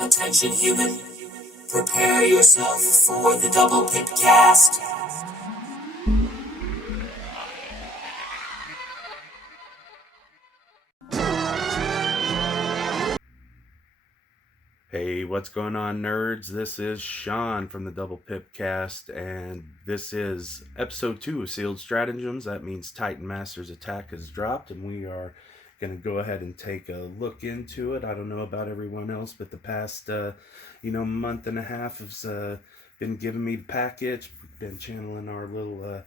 Attention human, prepare yourself for the Double Pip Cast. Hey, what's going on, nerds? This is Sean from the Double Pip Cast, and this is episode 2 of Sealed Stratagems. That means Titan Master's attack has dropped, and we are going to go ahead and take a look into it. I don't know about everyone else, but the past, month and a half has been giving me the package. Been channeling our little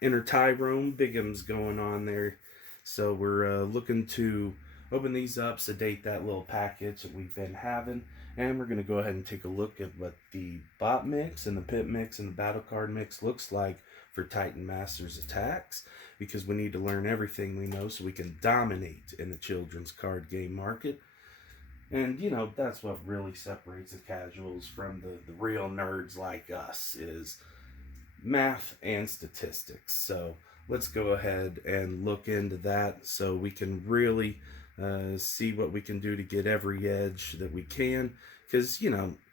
inner Tyrone Bigham's going on there. So we're looking to open these up, sedate that little package that we've been having, and we're going to go ahead and take a look at what the bot mix and the pip mix and the battle card mix looks like for Titan Master's attacks, because we need to learn everything we know so we can dominate in the children's card game market. And, that's what really separates the casuals from the real nerds like us, is math and statistics. So let's go ahead and look into that so we can really see what we can do to get every edge that we can. Because,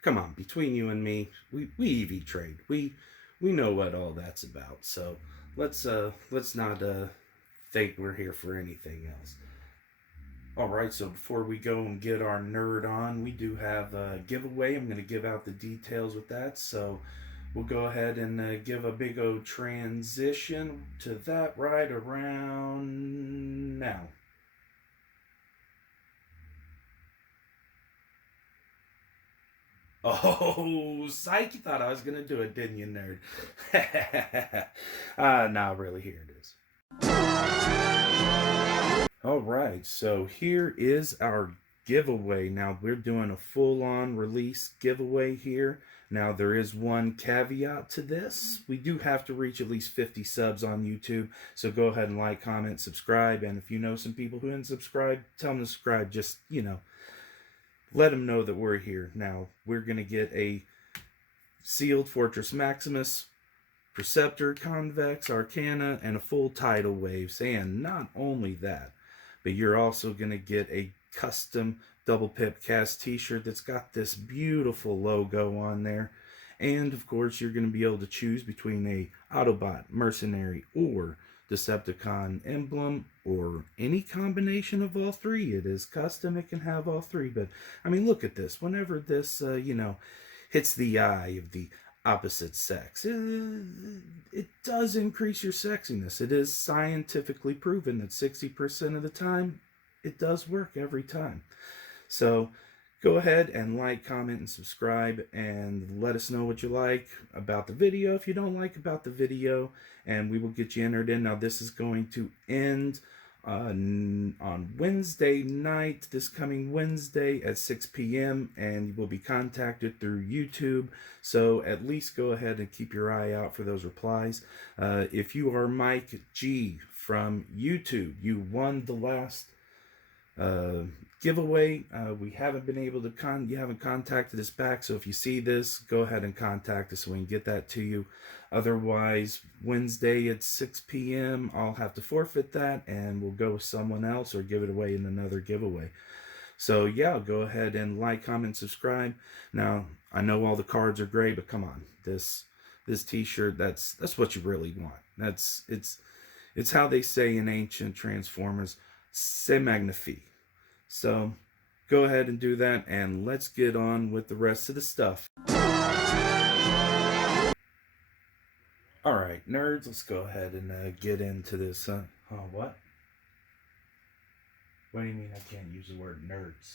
come on, between you and me, we EV trade. We know what all that's about. So let's not think we're here for anything else. Alright, so before we go and get our nerd on, we do have a giveaway. I'm going to give out the details with that. So we'll go ahead and give a big old transition to that right around now. Oh, psych, you thought I was going to do it, didn't you, nerd? Nah, really, here it is. Alright, so here is our giveaway. Now, we're doing a full-on release giveaway here. Now, there is one caveat to this. We do have to reach at least 50 subs on YouTube, so go ahead and like, comment, subscribe, and if you know some people who didn't subscribe, tell them to subscribe. Just, let them know that we're here. Now, we're going to get a Sealed Fortress Maximus, Preceptor, Convex, Arcana, and a full Tidal Waves. And not only that, but you're also going to get a custom Double Pip Cast t-shirt that's got this beautiful logo on there. And, of course, you're going to be able to choose between a Autobot, Mercenary, or Decepticon emblem, or any combination of all three. It is custom. It can have all three. But, I mean, look at this. Whenever this, hits the eye of the opposite sex, it does increase your sexiness. It is scientifically proven that 60% of the time, it does work every time. So go ahead and like, comment, and subscribe, and let us know what you like about the video, if you don't like about the video, and we will get you entered in. Now, this is going to end on Wednesday night, this coming Wednesday at 6 p.m., and you will be contacted through YouTube, so at least go ahead and keep your eye out for those replies. If you are Mike G from YouTube, you won the last giveaway. We haven't been able to you haven't contacted us back, so if you see this, go ahead and contact us so we can get that to you. Otherwise, Wednesday at 6 p.m. I'll have to forfeit that, and we'll go with someone else or give it away in another giveaway. So yeah, go ahead and like, comment, subscribe. Now, I know all the cards are great, but come on, this t-shirt, that's what you really want. It's how they say in ancient Transformers, c'est magnifique. So go ahead and do that, and let's get on with the rest of the stuff. Alright, nerds, let's go ahead and get into this. Oh, what? What do you mean I can't use the word nerds?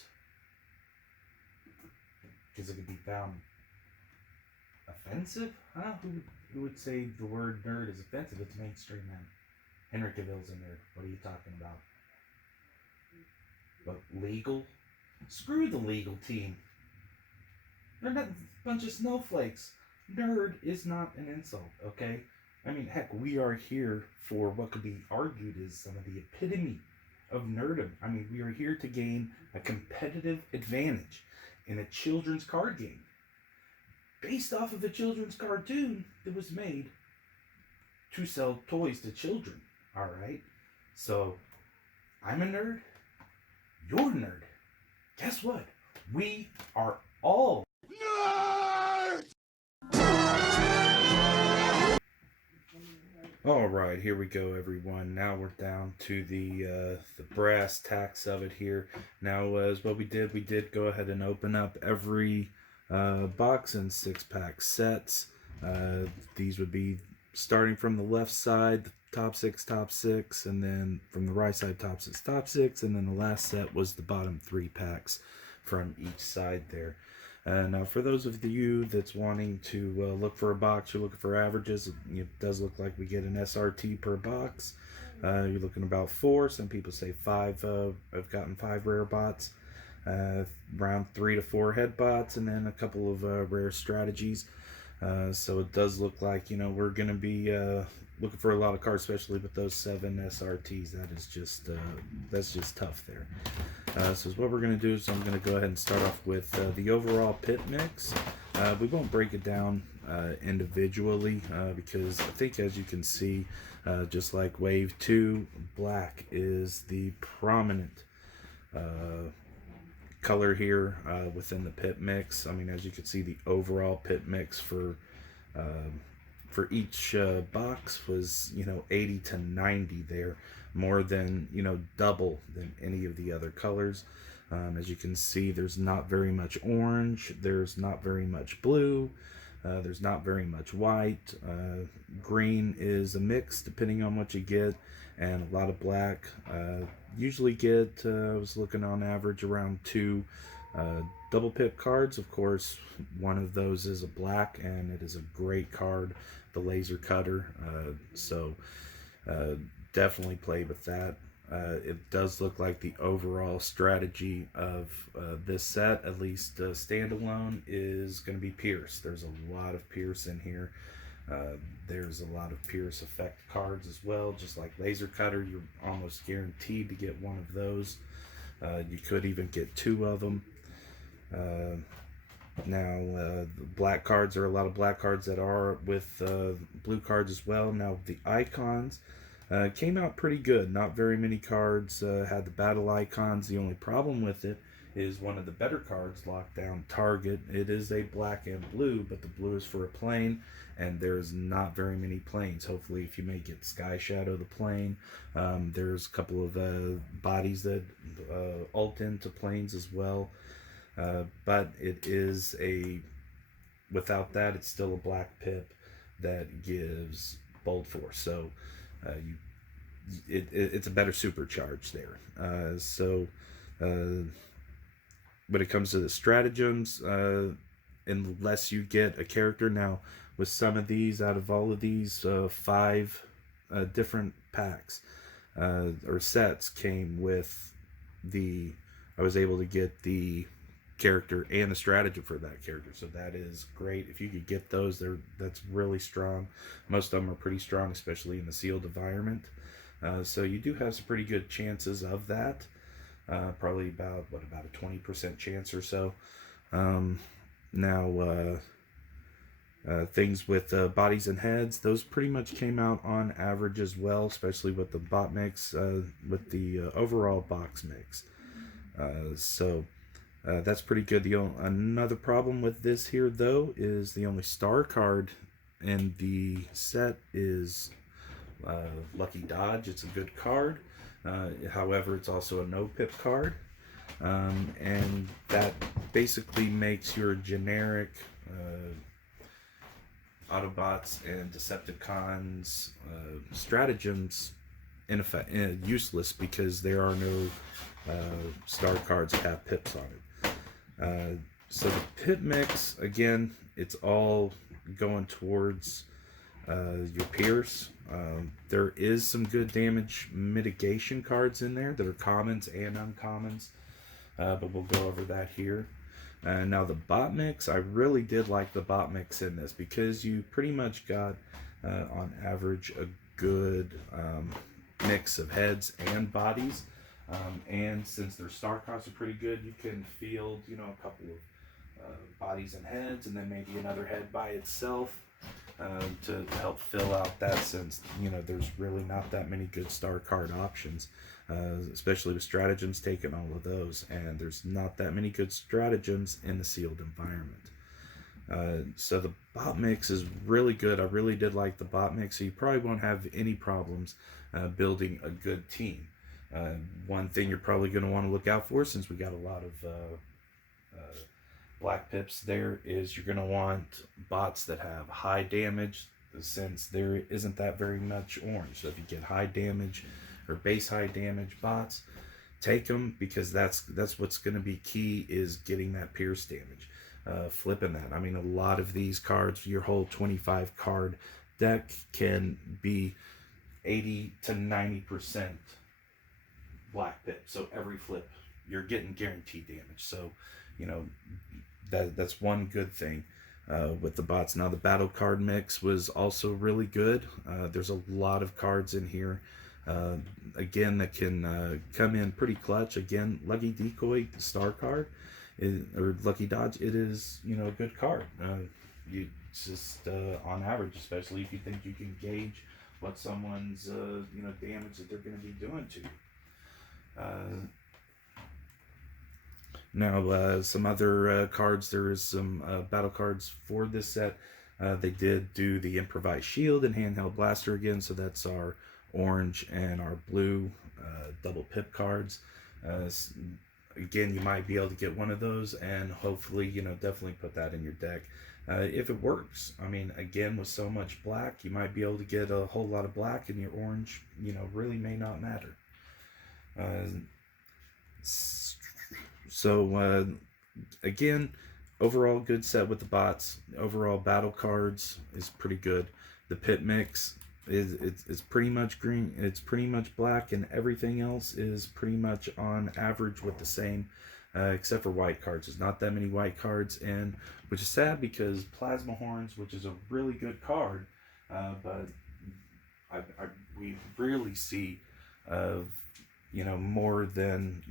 Because it could be found offensive? Huh? Who would say the word nerd is offensive? It's mainstream, man. Henry Cavill's a nerd. What are you talking about? But legal? Screw the legal team. They're not a bunch of snowflakes. Nerd is not an insult, okay? I mean, heck, we are here for what could be argued as some of the epitome of nerdom. I mean, we are here to gain a competitive advantage in a children's card game based off of a children's cartoon that was made to sell toys to children, alright? So, I'm a nerd. You're a nerd. Guess what? We are all. All right, here we go, everyone. Now we're down to the brass tacks of it here. Now, as what we did go ahead and open up every box in 6-pack sets. These would be starting from the left side, top six, and then from the right side, top six, and then the last set was the bottom 3 packs from each side there. Now, for those of you that's wanting to look for a box, you're looking for averages, it does look like we get an SRT per box. You're looking about 4. Some people say 5. I've gotten 5 rare bots, around 3 to 4 head bots, and then a couple of rare strategies. So it does look like, we're going to be looking for a lot of cards, especially with those 7 SRTs. That's just tough there. So what we're going to do is I'm going to go ahead and start off with the overall pit mix. We won't break it down individually because I think, as you can see, just like Wave 2, black is the prominent color here within the pit mix. I mean, as you can see, the overall pit mix for each box was 80 to 90 there, more than double than any of the other colors. As you can see, there's not very much orange, there's not very much blue, there's not very much white. Green is a mix depending on what you get, and a lot of black. Usually get, I was looking on average around 2 double pip cards. Of course, one of those is a black, and it is a great card, the laser cutter. So definitely play with that. It does look like the overall strategy of this set, at least standalone, is going to be Pierce. There's a lot of Pierce in here. There's a lot of Pierce effect cards as well. Just like laser cutter, you're almost guaranteed to get one of those. You could even get 2 of them. Now, the black cards, are a lot of black cards that are with blue cards as well. Now, the icons came out pretty good. Not very many cards had the battle icons. The only problem with it is one of the better cards, Lockdown Target. It is a black and blue, but the blue is for a plane, and there's not very many planes. Hopefully, if you may get Sky Shadow the plane, there's a couple of bodies that ult into planes as well. But it is without that, it's still a black pip that gives bold force. So it's a better supercharge there. When it comes to the stratagems, unless you get a character, now with some of these, out of all of these 5 different packs or sets came with I was able to get the character and the stratagem for that character, so that is great. If you could get those, that's really strong. Most of them are pretty strong, especially in the sealed environment. So you do have some pretty good chances of that. Probably about a 20% chance or so. Now, things with bodies and heads, those pretty much came out on average as well, especially with the bot mix, with the overall box mix. So that's pretty good. Another problem with this here, though, is the only star card in the set is Lucky Dodge. It's a good card. However, it's also a no-pip card. And that basically makes your generic Autobots and Decepticons stratagems useless, because there are no star cards that have pips on it. So the pip mix, again, it's all going towards your Pierce. There is some good damage mitigation cards in there that are commons and uncommons, but we'll go over that here. Now the bot mix, I really did like the bot mix in this, because you pretty much got on average a good mix of heads and bodies, and since their star costs are pretty good, you can field a couple of bodies and heads, and then maybe another head by itself. to help fill out that, since there's really not that many good star card options, especially with stratagems taking all of those, and there's not that many good stratagems in the sealed environment. So the bot mix is really good. I really did like the bot mix, so you probably won't have any problems building a good team. One thing you're probably going to want to look out for, since we got a lot of black pips there, is you're going to want bots that have high damage, since there isn't that very much orange. So if you get high damage or base high damage bots, take them, because that's what's going to be key, is getting that pierce damage. Flipping that. I mean, a lot of these cards, your whole 25 card deck can be 80 to 90% black pip. So every flip, you're getting guaranteed damage. So, that's one good thing with the bots. Now, the battle card mix was also really good. There's a lot of cards in here. Again, that can come in pretty clutch. Again, Lucky Decoy star card, or Lucky Dodge, it is a good card. You just on average, especially if you think you can gauge what someone's damage that they're going to be doing to you. Now, some other cards. There is some battle cards for this set. They did do the improvised shield and handheld blaster again, so that's our orange and our blue double pip cards. Again, you might be able to get one of those, and hopefully, definitely put that in your deck. If it works, I mean, again, with so much black, you might be able to get a whole lot of black, and your orange, really may not matter. So, again, overall good set with the bots. Overall battle cards is pretty good. The pit mix it's pretty much green. It's pretty much black, and everything else is pretty much on average with the same, except for white cards. There's not that many white cards, and which is sad, because Plasma Horns, which is a really good card, but we rarely see more than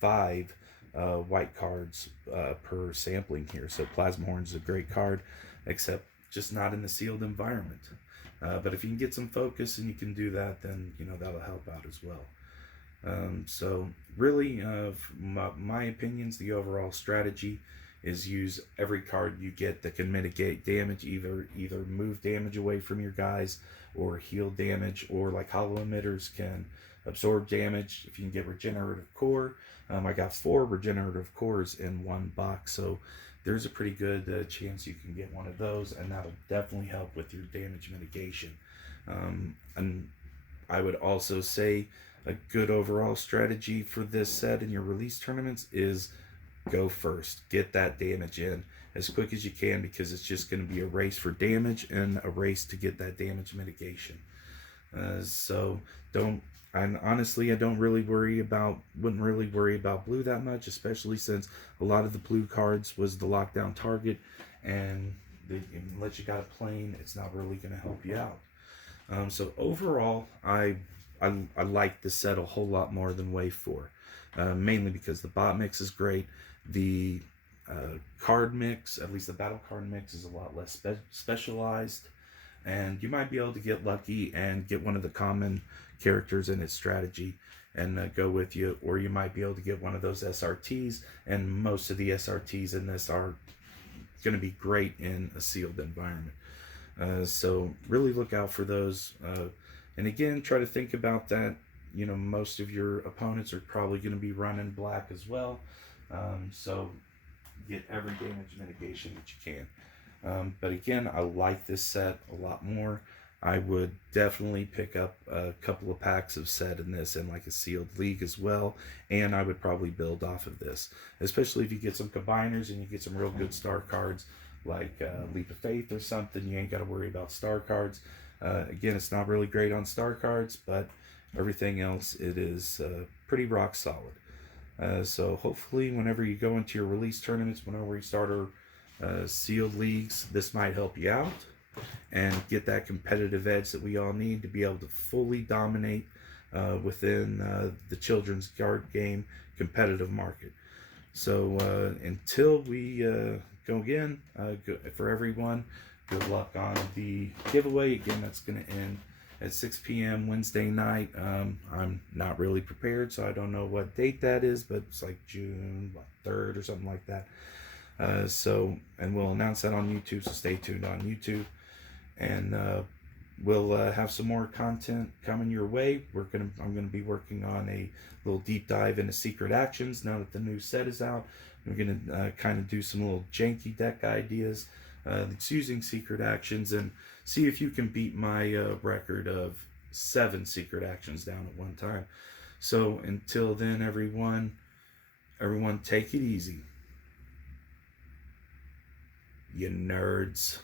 5 white cards per sampling here. So Plasma Horns is a great card, except just not in the sealed environment. But if you can get some focus and you can do that, then that'll help out as well. So really, my opinions, the overall strategy is use every card you get that can mitigate damage, either move damage away from your guys, or heal damage, or like hollow emitters can absorb damage. If you can get regenerative core, I got 4 regenerative cores in one box, so there's a pretty good chance you can get one of those, and that'll definitely help with your damage mitigation. And I would also say a good overall strategy for this set in your release tournaments is go first. Get that damage in as quick as you can, because it's just going to be a race for damage and a race to get that damage mitigation. So don't. And honestly, I wouldn't really worry about blue that much, especially since a lot of the blue cards was the lockdown target, and unless you got a plane, it's not really going to help you out. So overall, I like this set a whole lot more than Wave 4, mainly because the bot mix is great. The card mix, at least the battle card mix, is a lot less specialized, and you might be able to get lucky and get one of the common characters in its strategy and go with you, or you might be able to get one of those SRTs, and most of the SRTs in this are going to be great in a sealed environment. So really look out for those, and again, try to think about that. Most of your opponents are probably going to be running black as well, so get every damage mitigation that you can. But again, I like this set a lot more. I would definitely pick up a couple of packs of set in this, and like a sealed league as well, and I would probably build off of this, especially if you get some combiners and you get some real good star cards like Leap of Faith or something. You ain't got to worry about star cards. Again, it's not really great on star cards, but everything else, it is pretty rock solid. So hopefully whenever you go into your release tournaments, whenever you start our sealed leagues, this might help you out and get that competitive edge that we all need to be able to fully dominate within the children's card game competitive market. So until we go again, for everyone, good luck on the giveaway. Again, that's going to end at 6 p.m. Wednesday night. I'm not really prepared, so I don't know what date that is, but it's like June 3rd or something like that. And we'll announce that on YouTube, so stay tuned on YouTube. And we'll have some more content coming your way. I'm gonna be working on a little deep dive into secret actions now that the new set is out. We're gonna kind of do some little janky deck ideas that's using secret actions, and see if you can beat my record of 7 secret actions down at one time. So until then, everyone take it easy, you nerds.